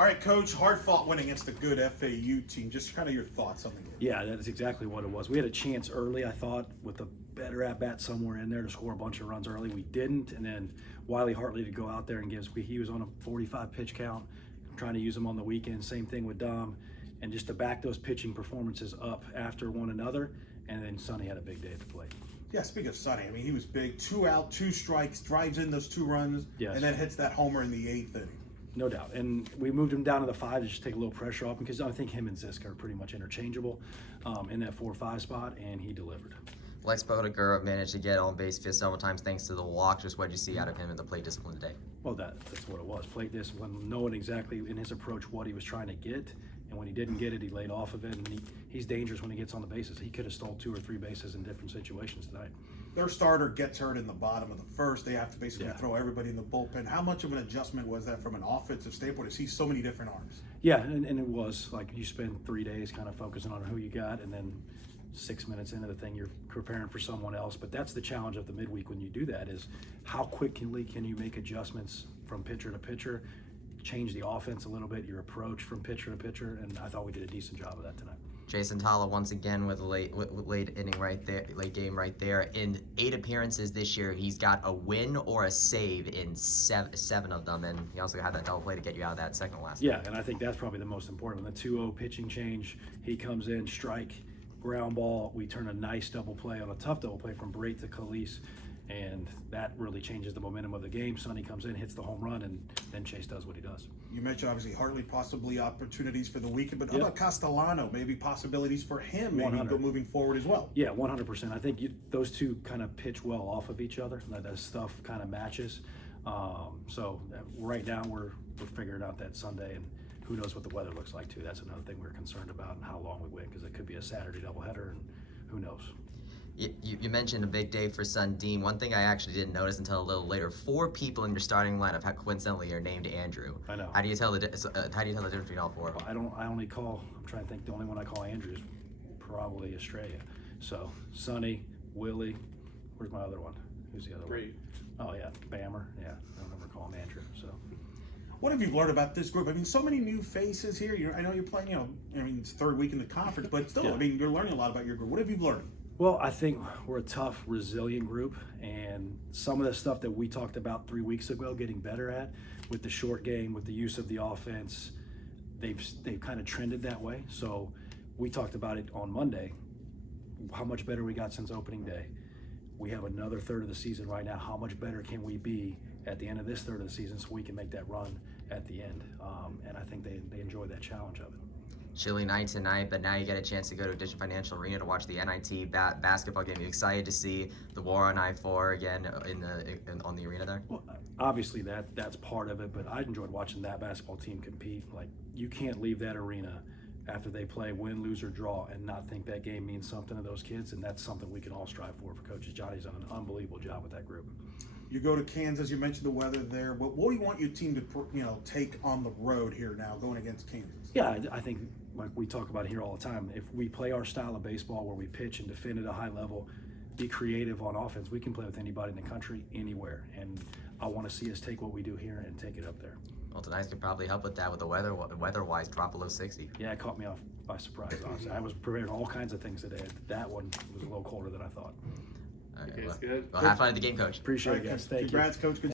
All right, Coach, hard-fought win against a good FAU team. Just kind of your thoughts on the game. Yeah, that's exactly what it was. We had a chance early, I thought, with a better at-bat somewhere in there to score a bunch of runs early. We didn't, and then Wiley Hartley to go out there and he was on a 45-pitch count, trying to use him on the weekend. Same thing with Dom, and just to back those pitching performances up after one another, and then Sonny had a big day at the plate. Yeah, speaking of Sonny, I mean, he was big. 2 out, 2 strikes, drives in those 2 runs, Yes. and then hits that homer in the 8th inning. No doubt. And we moved him down to the 5 to just take a little pressure off him because I think him and Ziska are pretty much interchangeable in that 4-5 spot, and he delivered. Lex Bodeker managed to get on base several times thanks to the walk. Just what did you see out of him in the plate discipline today? Well, that's what it was. Plate discipline, knowing exactly in his approach what he was trying to get, and when he didn't get it, he laid off of it, and he's dangerous when he gets on the bases. He could have stole 2 or 3 bases in different situations tonight. Their starter gets hurt in the bottom of the first. They have to basically Yeah. throw everybody in the bullpen. How much of an adjustment was that from an offensive standpoint to see so many different arms? Yeah, and it was like you spend 3 days kind of focusing on who you got, and then 6 minutes into the thing, you're preparing for someone else. But that's the challenge of the midweek when you do that is how quickly can you make adjustments from pitcher to pitcher, change the offense a little bit, your approach from pitcher to pitcher, and I thought we did a decent job of that tonight. Jason Tala once again with a late inning right there, late game right there. In 8 appearances this year, he's got a win or a save in seven of them, and he also had that double play to get you out of that second last. Yeah, and I think that's probably the most important. The 2-0 pitching change, he comes in, strike, ground ball. We turn a nice double play on a tough double play from Brait to Khalees, and that really changes the momentum of the game. Sonny comes in, hits the home run, and then Chase does what he does. You mentioned obviously Hartley possibly opportunities for the weekend, but how about Castellano? Maybe possibilities for him, maybe 100. go moving forward as well. Yeah, 100%. I think those two kind of pitch well off of each other. That stuff kind of matches. So right now we're figuring out that Sunday, and who knows what the weather looks like too. That's another thing we're concerned about, and how long we wait, because it could be a Saturday doubleheader, and who knows. You mentioned a big day for Sundin. One thing I actually didn't notice until a little later: 4 people in your starting lineup coincidentally are named Andrew. I know. How do you tell the difference between all 4? Well, I only call. I'm trying to think. The only one I call Andrew is probably Estrella. So Sonny, Willie. Where's my other one? Who's the other one? Oh yeah, Bammer. Yeah, I don't ever call him Andrew. So. What have you learned about this group? I mean, so many new faces here. I know you're playing. I mean, it's 3rd week in the conference, but still, Yeah. I mean, you're learning a lot about your group. What have you learned? Well, I think we're a tough, resilient group, and some of the stuff that we talked about 3 weeks ago, getting better at with the short game, with the use of the offense, they've kind of trended that way. So we talked about it on Monday, how much better we got since opening day. We have another third of the season right now. How much better can we be at the end of this third of the season so we can make that run at the end? And I think they enjoy that challenge of it. Chilly night tonight, but now you get a chance to go to Digital Financial Arena to watch the NIT basketball game. You excited to see the war on I-4 again on the arena there? Well, obviously that's part of it, but I enjoyed watching that basketball team compete. Like, you can't leave that arena after they play, win, lose, or draw, and not think that game means something to those kids, and that's something we can all strive for Coach Johnny's done an unbelievable job with that group. You go to Kansas. You mentioned the weather there. But what do you want your team to, take on the road here now, going against Kansas? Yeah, I think, like we talk about here all the time, if we play our style of baseball where we pitch and defend at a high level, be creative on offense, we can play with anybody in the country, anywhere. And I want to see us take what we do here and take it up there. Well, tonight could probably help with that with the weather-wise, drop below 60. Yeah, it caught me off by surprise, honestly. I was prepared for all kinds of things today. That one was a little colder than I thought. All right, Okay, it's good. Well, have fun at the game, Coach. Appreciate it, guys. Thank you. Congrats, Coach. Good